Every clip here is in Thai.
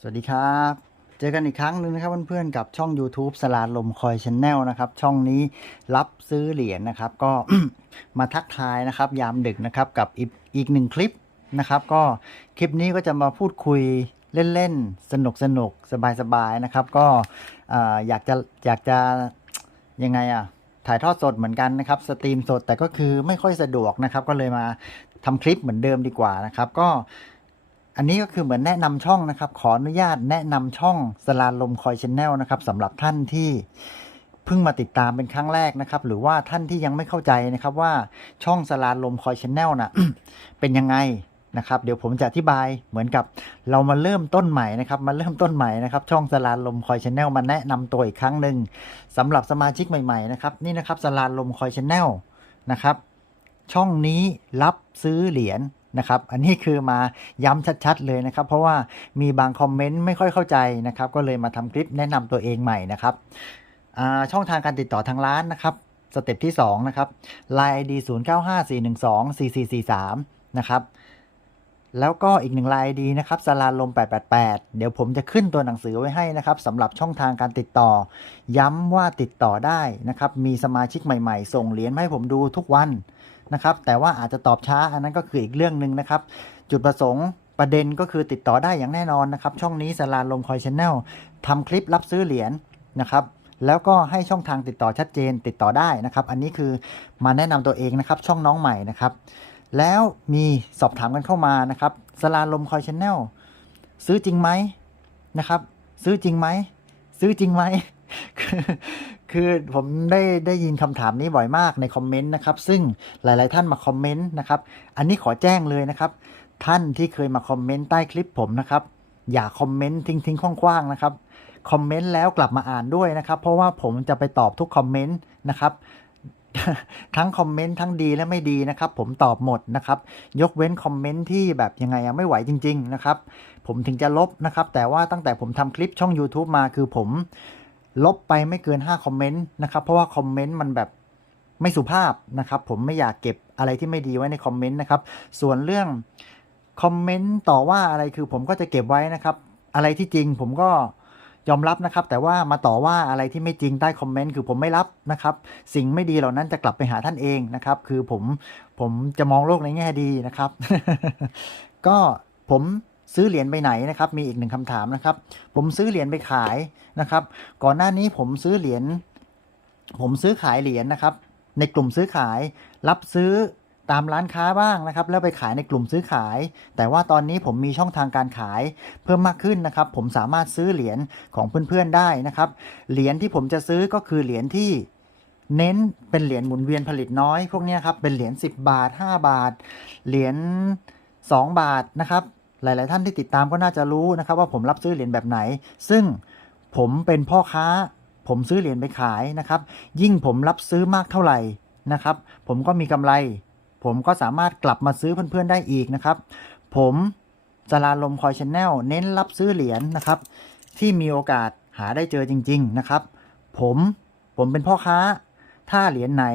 สวัสดีครับ เจอกันอีกครั้งหนึ่งนะครับเพื่อนๆกับช่อง YouTube สลาลมคอยชแนลนะครับ ช่องนี้รับซื้อเหรียญนะครับ ก็ มาทักทายนะครับ ยามดึกนะครับ กับอีกอีกหนึ่งคลิปนะครับ ก็คลิปนี้ก็จะมาพูดคุยเล่นๆ สนุกสนุกสบายๆนะครับ ก็เอ่ออยากจะอยากจะยังไงอะถ่ายทอดสดเหมือนกันนะครับสตรีมสดแต่ก็คือไม่ค่อยสะดวกนะครับ ก็เลยมาทำคลิปเหมือนเดิมดีกว่านะครับ ก็ อันนี้ก็คือเหมือนแนะนำช่องนะครับ ขออนุญาตแนะนำช่องสลาลมคอยชแนลนะครับสำหรับท่านที่เพิ่งมาติดตามเป็นครั้งแรกนะครับ หรือว่าท่านที่ยังไม่เข้าใจนะครับว่าช่องสลาลมคอยชแนลน่ะเป็นยังไงนะครับเดี๋ยวผมจะอธิบายเหมือนกับเรามาเริ่มต้นใหม่นะครับมาเริ่มต้นใหม่นะครับ ช่องสลาลมคอยชแนลมาแนะนำตัวอีกครั้งหนึ่งสำหรับสมาชิกใหม่ๆนะครับนี่นะครับสลานลมคอยชแนลนะครับช่องนี้รับซื้อเหรียญ นะครับ อันนี้คือมาย้ำชัดๆเลยนะครับ เพราะว่ามีบางคอมเมนต์ไม่ค่อยเข้าใจนะครับ ก็เลยมาทำคลิปแนะนำตัวเองใหม่นะครับช่องทางการติดต่อทางร้านนะครับ สเต็ปที่ 2 นะครับ Line ID 0 9 5 4 1 2 4 4 4 3 นะครับแล้วก็อีกหนึ่ง Line ID นะครับสลาลม 888 เดี๋ยวผมจะขึ้นตัวหนังสือไว้ให้นะครับสำหรับช่องทางการติดต่อ ย้ำว่าติดต่อได้นะครับ มีสมาชิกใหม่ๆ ส่งเหรียญให้ผมดูทุกวัน นะครับ แต่ว่าอาจจะตอบช้า อันนั้นก็คืออีกเรื่องหนึ่งนะครับ จุดประสงค์ประเด็นก็คือติดต่อได้อย่างแน่นอนนะครับ ช่องนี้สลาลมคอยชแนลทำคลิปรับซื้อเหรียญนะครับแล้วก็ให้ช่องทางติดต่อชัดเจนติดต่อได้นะครับ อันนี้คือมาแนะนำตัวเองนะครับ ช่องน้องใหม่นะครับ แล้วมีสอบถามกันเข้ามานะครับสลาลมคอยชแนลซื้อจริงไหมนะครับ ซื้อจริงไหมซื้อจริงไหม คือผมได้ได้ยินคำถามนี้บ่อยมากในคอมเมนต์นะครับ ซึ่งหลาย ๆ ท่านมาคอมเมนต์นะครับ อันนี้ขอแจ้งเลยนะครับ ท่านที่เคยมาคอมเมนต์ใต้คลิปผมนะครับ อย่าคอมเมนต์ทิ้งทิ้งๆคว้างๆนะครับ คอมเมนต์แล้วกลับมาอ่านด้วยนะครับ เพราะว่าผมจะไปตอบทุกคอมเมนต์นะครับ ทั้งคอมเมนต์ทั้งดีและไม่ดีนะครับ ผมตอบหมดนะครับ ยกเว้นคอมเมนต์ที่แบบยังไงอะไม่ไหวจริง ๆ นะครับ ผมถึงจะลบนะครับ แต่ว่าตั้งแต่ผมทำคลิปช่อง YouTube มาคือผม ลบไปไม่เกิน 5 คอมเมนต์นะครับ เพราะว่าคอมเมนต์มันแบบไม่สุภาพนะครับ ผมไม่อยากเก็บอะไรที่ไม่ดีไว้ในคอมเมนต์นะครับ ส่วนเรื่องคอมเมนต์ต่อว่าอะไรคือผมก็จะเก็บไว้นะครับ อะไรที่จริงผมก็ยอมรับนะครับ แต่ว่ามาต่อว่าอะไรที่ไม่จริงใต้คอมเมนต์คือผมไม่รับนะครับ สิ่งไม่ดีเหล่านั้นจะกลับไปหาท่านเองนะครับ คือผมผมจะมองโลกในแง่ดีนะครับ ก็ผม ซื้อเหรียญไปไหนนะครับมีอีกหนึ่งคำถามนะครับ ผมซื้อเหรียญไปขายนะครับ ก่อนหน้านี้ผมซื้อเหรียญผมซื้อขายเหรียญนะครับ ในกลุ่มซื้อขาย รับซื้อตามร้านค้าบ้างนะครับ แล้วไปขายในกลุ่มซื้อขาย แต่ว่าตอนนี้ผมมีช่องทางการขายเพิ่มมากขึ้นนะครับ ผมสามารถซื้อเหรียญของเพื่อนๆได้นะครับ เหรียญที่ผมจะซื้อก็คือเหรียญที่เน้นเป็นเหรียญหมุนเวียนผลิตน้อย พวกนี้ครับเป็นเหรียญ10 บาท 5 บาท เหรียญ2บาทนะครับ หลาย ๆ ท่านที่ติดตามก็น่าจะรู้นะครับ ว่าผมรับซื้อเหรียญแบบไหน ซึ่งผมเป็นพ่อค้า ผมซื้อเหรียญไปขายนะครับ ยิ่งผมรับซื้อมากเท่าไหร่นะครับ ผมก็มีกำไร ผมก็สามารถกลับมาซื้อเพื่อน ๆ ได้อีกนะครับ ผมจลาลมคอยชแนลเน้นรับซื้อเหรียญนะครับ ที่มีโอกาสหาได้เจอจริง ๆ นะครับ ผมผมเป็นพ่อค้า ถ้าเหรียญไหน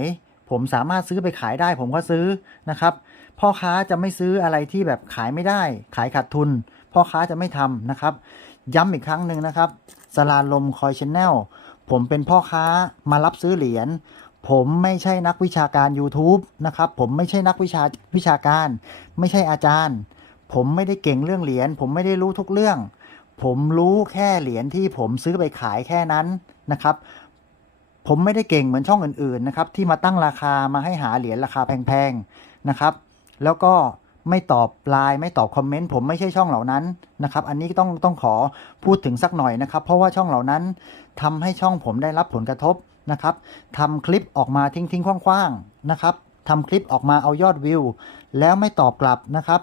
ผมสามารถซื้อไปขายได้ ผมก็ซื้อนะครับ พ่อค้าจะไม่ซื้ออะไรที่แบบขายไม่ได้ ขายขาดทุน พ่อค้าจะไม่ทำนะครับ ย้ำอีกครั้งหนึ่งนะครับสลาลมคอยชแนลผมเป็นพ่อค้ามารับซื้อเหรียญผมไม่ใช่นักวิชาการ YouTube นะครับ ผมไม่ใช่นักวิชาวิชาการ ไม่ใช่อาจารย์ ผมไม่ได้เก่งเรื่องเหรียญผมไม่ได้รู้ทุกเรื่อง ผมรู้แค่เหรียญที่ผมซื้อไปขายแค่นั้นนะครับ ผมไม่ได้เก่งเหมือนช่องอื่นๆนะครับที่มาตั้งราคามาให้หาเหรียญราคาแพงๆนะครับ แล้วก็ไม่ตอบไลน์ไม่ตอบคอมเมนต์ผมไม่ใช่ช่องเหล่านั้นนะครับ อันนี้ต้องต้องขอพูดถึงสักหน่อยนะครับ เพราะว่าช่องเหล่านั้นทำให้ช่องผมได้รับผลกระทบนะครับทำคลิปออกมาทิ้งทิ้งคว้างๆนะครับทำคลิปออกมาเอายอดวิว แล้วไม่ตอบกลับนะครับ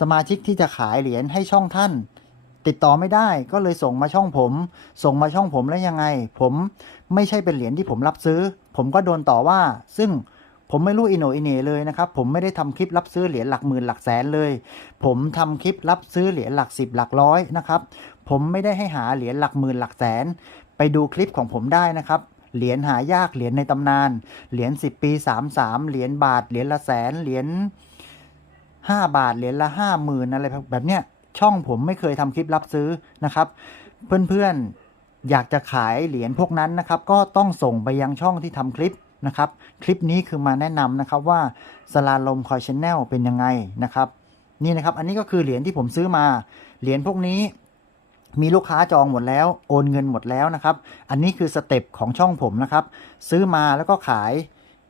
สมาชิกที่จะขายเหรียญให้ช่องท่าน ติดต่อไม่ได้ก็เลยส่งมาช่องผม ส่งมาช่องผมแล้วยังไง ผมไม่ใช่เป็นเหรียญที่ผมรับซื้อ ผมก็โดนต่อว่า ซึ่ง ผมไม่รู้อิโนอิเน่เลยนะครับ ผมไม่ได้ทำคลิปรับซื้อเหรียญหลักหมื่นหลักแสนเลย ผมทำคลิปรับซื้อเหรียญหลักสิบหลักร้อยนะครับ ผมไม่ได้ให้หาเหรียญหลักหมื่นหลักแสน ไปดูคลิปของผมได้นะครับเหรียญหายากเหรียญในตำนาน เหรียญ10 ปี 33 เหรียญบาท เหรียญละแสน เหรียญ5บาท เหรียญละห้าหมื่นอะไรแบบเนี้ย ช่องผมไม่เคยทำคลิปรับซื้อนะครับ เพื่อนๆ อยากจะขายเหรียญพวกนั้นนะครับ ก็ต้องส่งไปยังช่องที่ทำคลิป นะครับ คลิปนี้คือมาแนะนำนะครับว่าสลาลมคอยชแนลเป็นยังไงนะครับ นี่นะครับ อันนี้ก็คือเหรียญที่ผมซื้อมา เหรียญพวกนี้มีลูกค้าจองหมดแล้ว โอนเงินหมดแล้วนะครับ อันนี้คือสเต็ปของช่องผมนะครับ ซื้อมาแล้วก็ขาย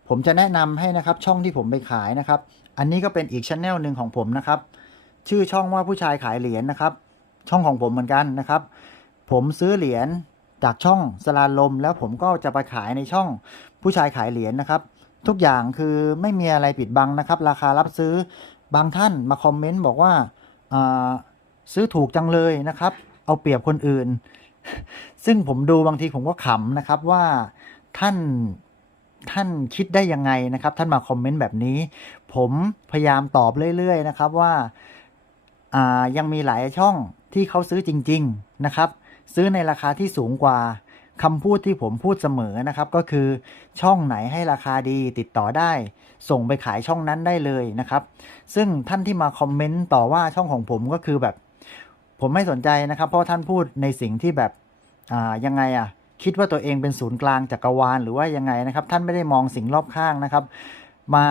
ผมจะแนะนำให้นะครับ ช่องที่ผมไปขายนะครับ อันนี้ก็เป็นอีกช anel หนึ่งของผมนะครับ ชื่อช่องว่าผู้ชายขายเหรียญนะครับ ช่องของผมเหมือนกันนะครับ ผมซื้อเหรียญจากช่องสลาลม แล้วผมก็จะไปขายในช่อง ผู้ชายขายเหรียญนะครับ ทุกอย่างคือไม่มีอะไรปิดบังนะครับ ราคารับซื้อบางท่านมาคอมเมนต์บอกว่าาซื้อถูกจังเลยนะครับ เอาเปรียบคนอื่น ซึ่งผมดูบางทีผมก็ขำนะครับว่าท่านท่านคิดได้ยังไงนะครับ ท่านมาคอมเมนต์แบบนี้ ผมพยายามตอบเรื่อย ๆ นะครับว่าอ่ายังมีหลายช่องที่เขาซื้อจริง ๆ นะครับ ซื้อในราคาที่สูงกว่า คำพูดที่ผมพูดเสมอนะครับ ก็คือช่องไหนให้ราคาดีติดต่อได้ ส่งไปขายช่องนั้นได้เลยนะครับ ซึ่งท่านที่มาคอมเมนต์ต่อว่าช่องของผมก็คือแบบ ผมไม่สนใจนะครับ เพราะท่านพูดในสิ่งที่แบบอ่ายังไงอะคิดว่าตัวเองเป็นศูนย์กลางจักรวาลหรือว่ายังไงนะครับ ท่านไม่ได้มองสิ่งรอบข้างนะครับ มา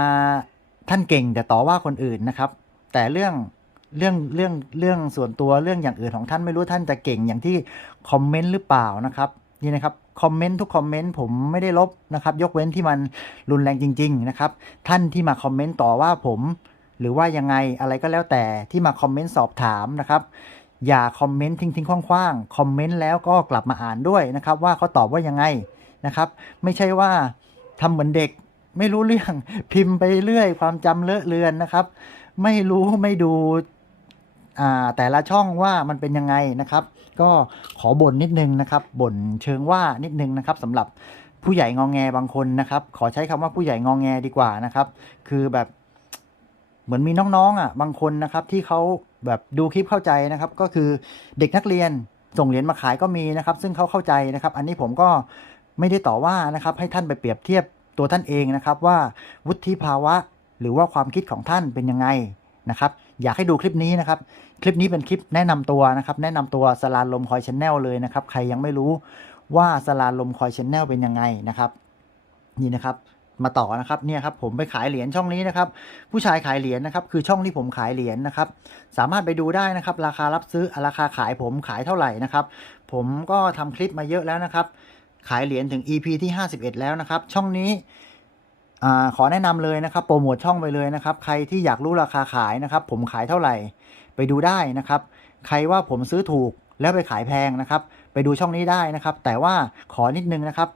ท่านเก่งแต่ต่อว่าคนอื่นนะครับ แต่เรื่องเรื่องเรื่องเรื่องส่วนตัวเรื่องอย่างอื่นของท่านไม่รู้ท่านจะเก่งอย่างที่คอมเมนต์หรือเปล่านะครับ นี่นะครับคอมเมนต์ทุกคอมเมนต์ผมไม่ได้ลบนะครับ ยกเว้นที่มันรุนแรงจริง ๆ นะครับ ท่านที่มาคอมเมนต์ต่อว่าผม หรือว่ายังไงอะไรก็แล้วแต่ที่มาคอมเมนต์สอบถามนะครับอย่าคอมเมนต์ทิ้งทิ้งๆคว้างๆคอมเมนต์แล้วก็กลับมาอ่านด้วยนะครับ ว่าเขาตอบว่ายังไงนะครับ ไม่ใช่ว่าทำเหมือนเด็กไม่รู้เรื่องพิมพ์ไปเรื่อยความจำเลอะเลือนนะครับ ไม่รู้ไม่ดู แต่ละช่องว่ามันเป็นยังไงนะครับ ก็ขอบ่นนิดนึงนะครับบ่นเชิงว่านิดนึงนะครับสำหรับผู้ใหญ่งองแงบางคนนะครับ ขอใช้คำว่าผู้ใหญ่งองแงดีกว่านะครับ คือแบบเหมือนมีน้องๆอะบางคนนะครับที่เขาแบบดูคลิปเข้าใจนะครับ ก็คือเด็กนักเรียนส่งเหรียญมาขายก็มีนะครับ ซึ่งเขาเข้าใจนะครับ อันนี้ผมก็ไม่ได้ต่อว่านะครับ ให้ท่านไปเปรียบเทียบตัวท่านเองนะครับ ว่าวุฒิภาวะหรือว่าความคิดของท่านเป็นยังไง นะครับอยากให้ดูคลิปนี้นะครับ คลิปนี้เป็นคลิปแนะนำตัวนะครับ แนะนำตัวสลาลมคอยชแนลเลยนะครับ ใครยังไม่รู้ว่าสลาลมคอยชแนลเป็นยังไงนะครับ นี่นะครับมาต่อนะครับเนี่ยครับผมไปขายเหรียญช่องนี้นะครับ ผู้ชายขายเหรียญนะครับ คือช่องที่ผมขายเหรียญนะครับ สามารถไปดูได้นะครับ ราคารับซื้อราคาขายผมขายเท่าไหร่นะครับ ผมก็ทำคลิปมาเยอะแล้วนะครับ ขายเหรียญถึง EP ที่ 51 แล้วนะครับ ช่องนี้ อขอแนะนำเลยนะครับโปรโมทช่องไปเลยนะครับ ใครที่อยากรู้ราคาขายนะครับ ผมขายเท่าไหร่ไปดูได้นะครับ ใครว่าผมซื้อถูกแล้วไปขายแพงนะครับ ไปดูช่องนี้ได้นะครับ แต่ว่าขอนิดนึงนะครับ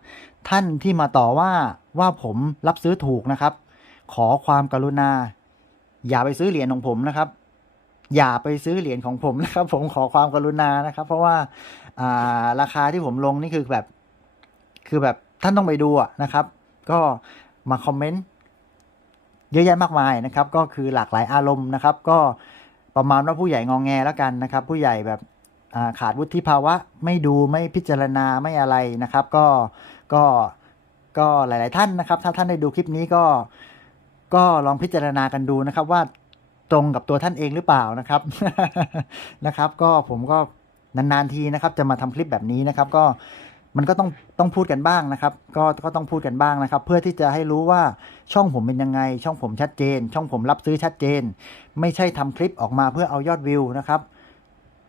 ท่านที่มาต่อว่าว่าผมรับซื้อถูกนะครับ ขอความกรุณา อย่าไปซื้อเหรียญของผมนะครับ อย่าไปซื้อเหรียญของผมนะครับ ผมขอความกรุณานะครับ เพราะว่าาราคาที่ผมลงนี่คือแบบ คือแบบท่านต้องไปดูนะครับ ก็ มาคอมเมนต์เยอะแยะมากมายนะครับ ก็คือหลากหลายอารมณ์นะครับ ก็ประมาณว่าผู้ใหญ่งองแงแล้วกันนะครับ ผู้ใหญ่แบบาขาดวุฒิภาวะไม่ดูไม่พิจารณาไม่อะไรนะครับ ก็ก็ก็หลาย ๆ ท่านนะครับ ถ้าท่านได้ดูคลิปนี้ก็ก็ลองพิจารณากันดูนะครับ ว่าตรงกับตัวท่านเองหรือเปล่านะครับนะครับ ก็ผมก็นาน ๆ ทีนะครับ จะมาทำคลิปแบบนี้นะครับ ก็ มันก็ต้องต้องพูดกันบ้างนะครับ ก็ก็ต้องพูดกันบ้างนะครับ เพื่อที่จะให้รู้ว่าช่องผมเป็นยังไง ช่องผมชัดเจน ช่องผมรับซื้อชัดเจน ไม่ใช่ทำคลิปออกมาเพื่อเอายอดวิวนะครับ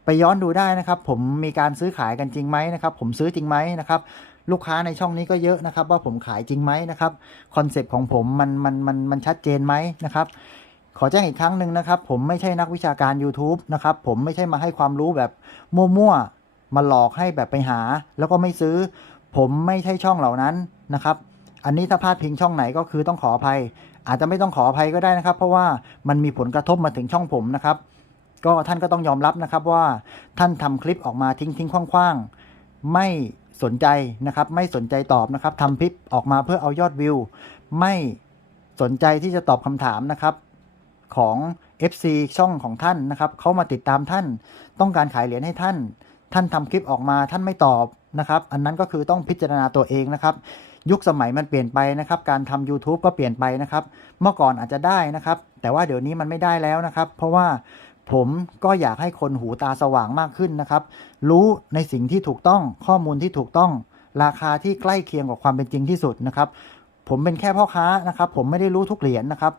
ไปย้อนดูได้นะครับ ผมมีการซื้อขายกันจริงไหมนะครับ ผมซื้อจริงไหมนะครับ ลูกค้าในช่องนี้ก็เยอะนะครับ ว่าผมขายจริงไหมนะครับคอนเซปต์ของผมมันมันมันมันชัดเจนไหมนะครับขอแจ้งอีกครั้งหนึ่งนะครับ ผมไม่ใช่นักวิชาการ YouTube นะครับ ผมไม่ใช่มาให้ความรู้แบบมั่วๆ มาหลอกให้แบบไปหา แล้วก็ไม่ซื้อ ผมไม่ใช่ช่องเหล่านั้นนะครับ อันนี้ถ้าพลาดพิงช่องไหนก็คือต้องขออภัย อาจจะไม่ต้องขออภัยก็ได้นะครับ เพราะว่ามันมีผลกระทบมาถึงช่องผมนะครับ ก็ท่านก็ต้องยอมรับนะครับว่าท่านทำคลิปออกมาทิ้งทิ้งๆคว้างๆ ไม่สนใจนะครับ ไม่สนใจตอบนะครับทำคลิปออกมาเพื่อเอายอดวิว ไม่สนใจที่จะตอบคำถามนะครับของ FC ช่องของท่านนะครับเขามาติดตามท่าน ต้องการขายเหรียญให้ท่าน ท่านทำคลิปออกมาท่านไม่ตอบนะครับ อันนั้นก็คือต้องพิจารณาตัวเองนะครับ ยุคสมัยมันเปลี่ยนไปนะครับ การทำ YouTube ก็เปลี่ยนไปนะครับ เมื่อก่อนอาจจะได้นะครับ แต่ว่าเดี๋ยวนี้มันไม่ได้แล้วนะครับ เพราะว่าผมก็อยากให้คนหูตาสว่างมากขึ้นนะครับ รู้ในสิ่งที่ถูกต้องข้อมูลที่ถูกต้อง ราคาที่ใกล้เคียงกับความเป็นจริงที่สุดนะครับ ผมเป็นแค่พ่อค้านะครับ ผมไม่ได้รู้ทุกเหรียญนะครับ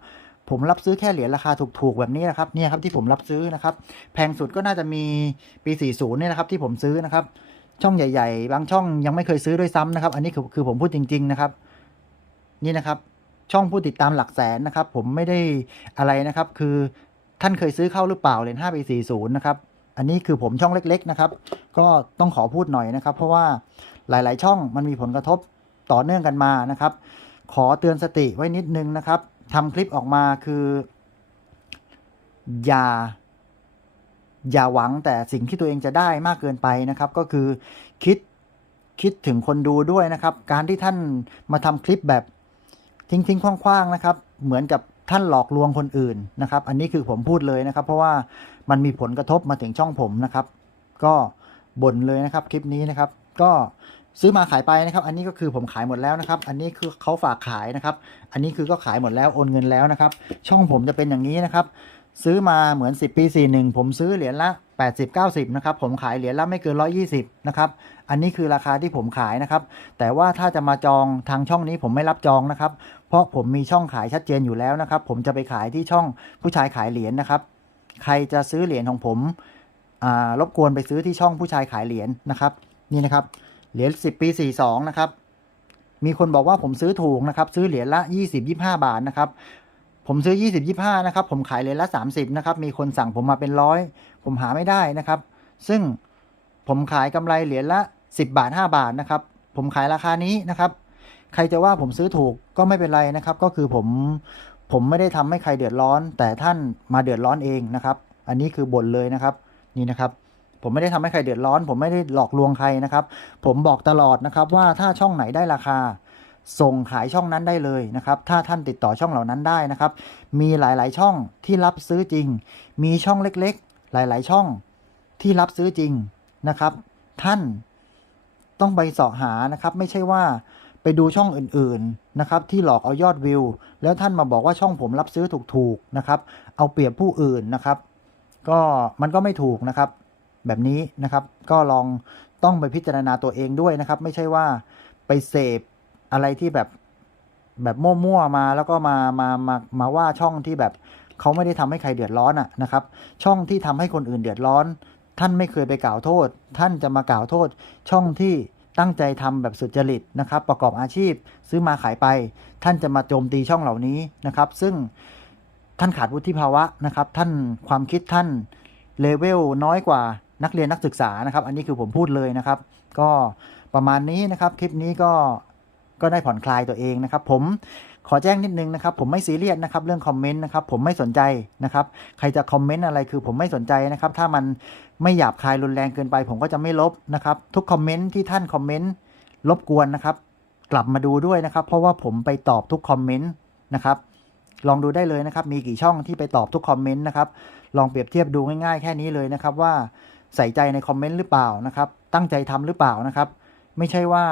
ผมรับซื้อแค่เหรียญราคาถูกๆแบบนี้นะครับเนี่ยครับที่ผมรับซื้อนะครับ แพงสุดก็น่าจะมีปี 40เนี่ยนะครับที่ผมซื้อนะครับ ช่องใหญ่ ๆ บางช่องยังไม่เคยซื้อด้วยซ้ำนะครับ อันนี้คือคือผมพูดจริง ๆนะครับ นี่นะครับช่องผู้ติดตามหลักแสนนะครับ ผมไม่ได้อะไรนะครับ คือท่านเคยซื้อเข้าหรือเปล่าเหรียญ5ปี40นะครับอันนี้คือผมช่องเล็ก ๆ นะครับ ก็ต้องขอพูดหน่อยนะครับ เพราะว่าหลาย ๆ ช่องมันมีผลกระทบต่อเนื่องกันมานะครับ ขอเตือนสติไว้นิดนึงนะครับ ทำคลิปออกมาคือ อย่า อย่าหวังแต่สิ่งที่ตัวเองจะได้มากเกินไปนะครับ ก็คือคิดคิดถึงคนดูด้วยนะครับ การที่ท่านมาทำคลิปแบบทิ้งทิ้งคว้างๆนะครับ เหมือนกับท่านหลอกลวงคนอื่นนะครับ อันนี้คือผมพูดเลยนะครับ เพราะว่ามันมีผลกระทบมาถึงช่องผมนะครับ ก็บ่นเลยนะครับคลิปนี้นะครับ ก็ ซื้อมาขายไปนะครับ อันนี้ก็คือผมขายหมดแล้วนะครับ อันนี้คือเขาฝากขายนะครับ อันนี้คือก็ขายหมดแล้วโอนเงินแล้วนะครับ ช่องผมจะเป็นอย่างนี้นะครับ ซื้อมาเหมือน 10 ปี 41 ผมซื้อเหรียญละ 80 90 นะครับ ผมขายเหรียญละไม่เกิน 120 นะครับ อันนี้คือราคาที่ผมขายนะครับ แต่ว่าถ้าจะมาจองทางช่องนี้ผมไม่รับจองนะครับ เพราะผมมีช่องขายชัดเจนอยู่แล้วนะครับ ผมจะไปขายที่ช่องผู้ชายขายเหรียญนะครับ ใครจะซื้อเหรียญของผมรบกวนไปซื้อที่ช่องผู้ชายขายเหรียญนะครับ นี่นะครับ เหรียญ10 ปี 42 นะครับ มีคนบอกว่าผมซื้อถูกนะครับ ซื้อเหรียญละ 20 25 บาทนะครับ ผมซื้อ 20 25 นะครับ ผมขายเหรียญละ 30 นะครับ มีคนสั่งผมมาเป็นร้อย ผมหาไม่ได้นะครับ ซึ่งผมขายกำไรเหรียญละ 10 บาท 5 บาทนะครับ ผมขายราคานี้นะครับ ใครจะว่าผมซื้อถูกก็ไม่เป็นไรนะครับ ก็คือผมผมไม่ได้ทำให้ใครเดือดร้อน แต่ท่านมาเดือดร้อนเองนะครับ อันนี้คือบ่นเลยนะครับ นี่นะครับ ผมไม่ได้ทำให้ใครเดือดร้อน ผมไม่ได้หลอกลวงใครนะครับ ผมบอกตลอดนะครับว่าถ้าช่องไหนได้ราคา ส่งขายช่องนั้นได้เลยนะครับ ถ้าท่านติดต่อช่องเหล่านั้นได้นะครับ มีหลาย ๆ ช่องที่รับซื้อจริง มีช่องเล็กๆ หลาย ๆ ช่องที่รับซื้อจริงนะครับ ท่านต้องไปสาะหานะครับ ไม่ใช่ว่าไปดูช่องอื่นๆนะครับที่หลอกเอายอดวิว แล้วท่านมาบอกว่าช่องผมรับซื้อถูกๆนะครับ เอาเปรียบผู้อื่นนะครับ ก็มันก็ไม่ถูกนะครับ แบบนี้นะครับ ก็ลองต้องไปพิจารณาตัวเองด้วยนะครับ ไม่ใช่ว่าไปเสพอะไรที่แบบแบบมั่วๆมาแล้วก็มามามามาว่าช่องที่แบบเขาไม่ได้ทำให้ใครเดือดร้อนอะนะครับ ช่องที่ทำให้คนอื่นเดือดร้อน ท่านไม่เคยไปกล่าวโทษ ท่านจะมากล่าวโทษ ช่องที่ตั้งใจทำแบบสุจริตนะครับ ประกอบอาชีพซื้อมาขายไป ท่านจะมาโจมตีช่องเหล่านี้นะครับ ซึ่งท่านขาดวุฒิภาวะนะครับ ท่านความคิดท่านเลเวลน้อยกว่า นักเรียนนักศึกษานะครับ อันนี้คือผมพูดเลยนะครับ ก็ประมาณนี้นะครับ คลิปนี้ก็ก็ได้ผ่อนคลายตัวเองนะครับ ผมขอแจ้งนิดนึงนะครับ ผมไม่ซีเรียสนะครับ เรื่องคอมเมนต์นะครับ ผมไม่สนใจนะครับ ใครจะคอมเมนต์อะไรคือผมไม่สนใจนะครับ ถ้ามันไม่หยาบคายรุนแรงเกินไป ผมก็จะไม่ลบนะครับ ทุกคอมเมนต์ที่ท่านคอมเมนต์รบกวนนะครับ กลับมาดูด้วยนะครับ เพราะว่าผมไปตอบทุกคอมเมนต์นะครับลองดูได้เลยนะครับ มีกี่ช่องที่ไปตอบทุกคอมเมนต์นะครับ ลองเปรียบเทียบดูง่ายๆ แค่นี้เลยนะครับว่า ใส่ใจในคอมเมนต์หรือเปล่านะครับ ตั้งใจทำหรือเปล่านะครับ ไม่ใช่ว่า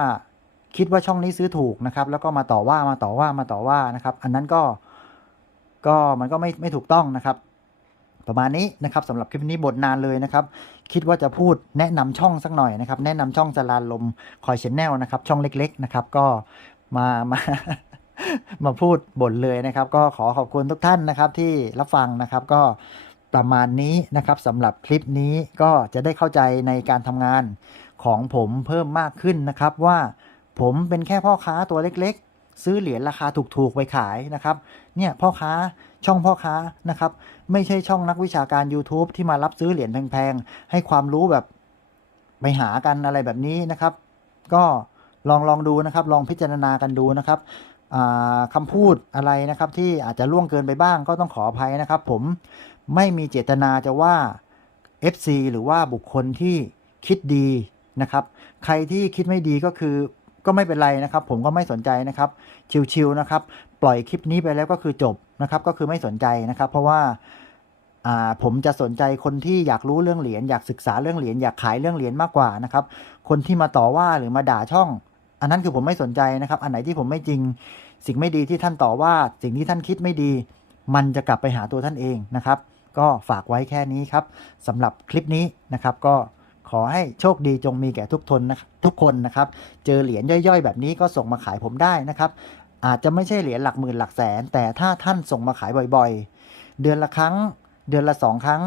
คิดว่าช่องนี้ซื้อถูกนะครับ แล้วก็มาต่อว่ามาต่อว่ามาต่อว่านะครับ อันนั้นก็ก็มันก็ไม่ไม่ถูกต้องนะครับ ประมาณนี้นะครับสำหรับคลิปนี้บทนานเลยนะครับ คิดว่าจะพูดแนะนำช่องสักหน่อยนะครับ แนะนำช่องจรานลมคอยชแนลนะครับ ช่องเล็ก ๆ นะครับ ก็มามามาพูดบ่นเลยนะครับ ก็ขอขอบคุณทุกท่านนะครับที่รับฟังนะครับ ก็ ประมาณนี้นะครับสำหรับคลิปนี้ก็จะได้เข้าใจในการทำงานของผมเพิ่มมากขึ้นนะครับว่าผมเป็นแค่พ่อค้าตัวเล็กๆ ซื้อเหรียญราคาถูกๆไปขายนะครับเนี่ยพ่อค้าช่องพ่อค้านะครับไม่ใช่ช่องนักวิชาการ YouTube ที่มารับซื้อเหรียญแพงๆ ให้ความรู้แบบไปหากันอะไรแบบนี้นะครับ ก็ลองลองดูนะครับ ลองพิจารณากันดูนะครับคำพูดอะไรนะครับที่อาจจะล่วงเกินไปบ้างก็ต้องขออภัยนะครับ ผม ไม่มีเจตนาจะว่า FC หรือว่าบุคคลที่คิดดีนะครับ ใครที่คิดไม่ดีก็คือก็ไม่เป็นไรนะครับ ผมก็ไม่สนใจนะครับ ชิวๆนะครับ ปล่อยคลิปนี้ไปแล้วก็คือจบนะครับ ก็คือไม่สนใจนะครับ เพราะว่าอ่าผมจะสนใจคนที่อยากรู้เรื่องเหรียญอยากศึกษาเรื่องเหรียญอยากขายเรื่องเหรียญมากกว่านะครับ คนที่มาต่อว่าหรือมาด่าช่อง อันนั้นคือผมไม่สนใจนะครับ อันไหนที่ผมไม่จริง สิ่งไม่ดีที่ท่านต่อว่า สิ่งที่ท่านคิดไม่ดี มันจะกลับไปหาตัวท่านเองนะครับ ก็ฝากไว้แค่นี้ครับสำหรับคลิปนี้นะครับก็ขอให้โชคดีจงมีแก่ทุกทนนะทุกคนนะครับ เจอเหรียญย่อยๆ แบบนี้ก็ส่งมาขายผมได้นะครับ อาจจะไม่ใช่เหรียญหลักหมื่นหลักแสน แต่ถ้าท่านส่งมาขายบ่อยๆ เดือนละครั้ง เดือนละสองครั้ง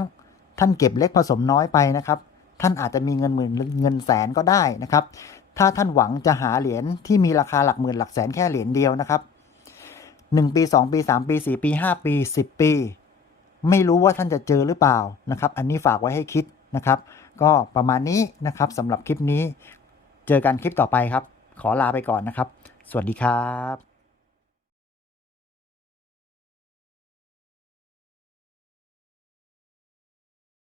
ท่านเก็บเล็กผสมน้อยไปนะครับ ท่านอาจจะมีเงินหมื่นเงินแสนก็ได้นะครับ ถ้าท่านหวังจะหาเหรียญที่มีราคาหลักหมื่นหลักแสนแค่เหรียญเดียวนะครับหนึ่งปีสองปีสามปีสี่ปีห้าปีสิบปี ไม่รู้ว่าท่านจะเจอหรือเปล่านะครับ อันนี้ฝากไว้ให้คิดนะครับ ก็ประมาณนี้นะครับสำหรับคลิปนี้ เจอกันคลิปต่อไปครับ ขอลาไปก่อนนะครับ สวัสดีครับ